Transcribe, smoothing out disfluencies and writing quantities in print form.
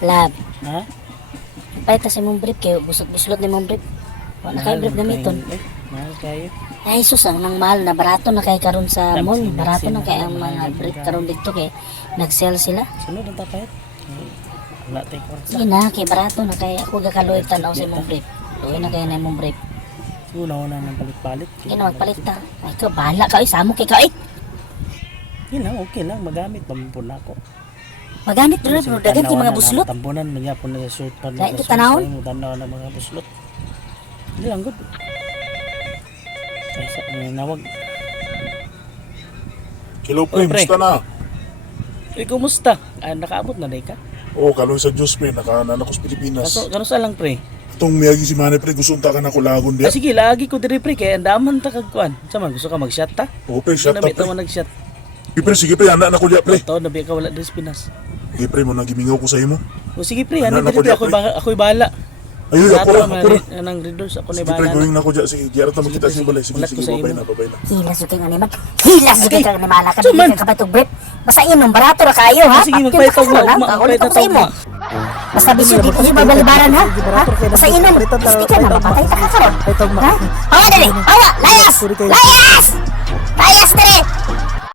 Lab. Ha? Pahit sa imong brief kay busot-buslot ni imong brief. Wa na kay brief gamiton. Mahal kayo. Ay sus ang nang mahal na barato na kay karon sa Tama, mall, sinag- barato na sinag- kay ang mga sinag- brief karon dito kay nag-sell sila. Sunod ang tapayat. Wala tayo kwarta. Sige na kay barato na kay ako gakaluoy tanaw sa imong brief. Luoy na kay na imong brief. Una-una ng palit-palit. Kaya na magpalit ta. Ay ka bahala ka samo kay ka Yun lang, okay lang. Magamit. Pampun ako. Magamit dito bro, dagan kay mga buslot. Tampunan, magyapon na sa short pan. Dahil ito tanawon? Tanaw ng mga buslot. Hindi lang, good. Kaysa, nawag. Hello pre, Pre. musta na? Eh, kumusta? Ah, nakaabot na day ka? Oo, kaloy sa Diyos pre, nakaanan ako sa Pilipinas. Kano sa lang, pre? Itong miyagi si Manny pre, gusto ka na kulagon Ah, diya. sige, lagi ko diri, pre. Kaya andaman ta kagkuan. Sama, gusto ka mag-shot ta? Oo pre, shut up Nabi pre. mo nag-shot. Sige pre, anak na ko diya pre. Ito, nabi ka wala diri sa Pinas. Sige pre, mo nang gimingaw ko sa imo. O sige, pre. Ano Ano na ko diri, diya, pre? pre? Ako'y bahala. Ayun, ako ra, ako ra. Nang readers, ako na Sige pre, bahala. going na ko diya. Sige, giyarat na Sige, makita pre, sa balay. Sige, ulat ko sige, sa babay imo. na, babay na. Hilas yung kang animal. Hilas yung kang animal ka Suman. ka kapatog brief. Basta inom barato ra kayo ha. Sige, Yung magpahit kaso ako, lang, magpahit kaulit ako sa ako. imo. Basta bisyo dito sa babalibaran ha. Ha? Basta inom. Gusti ka na mapatay ta ka karon. Ha? Hawa dali. Hawa. Layas. Layas. Layas dali.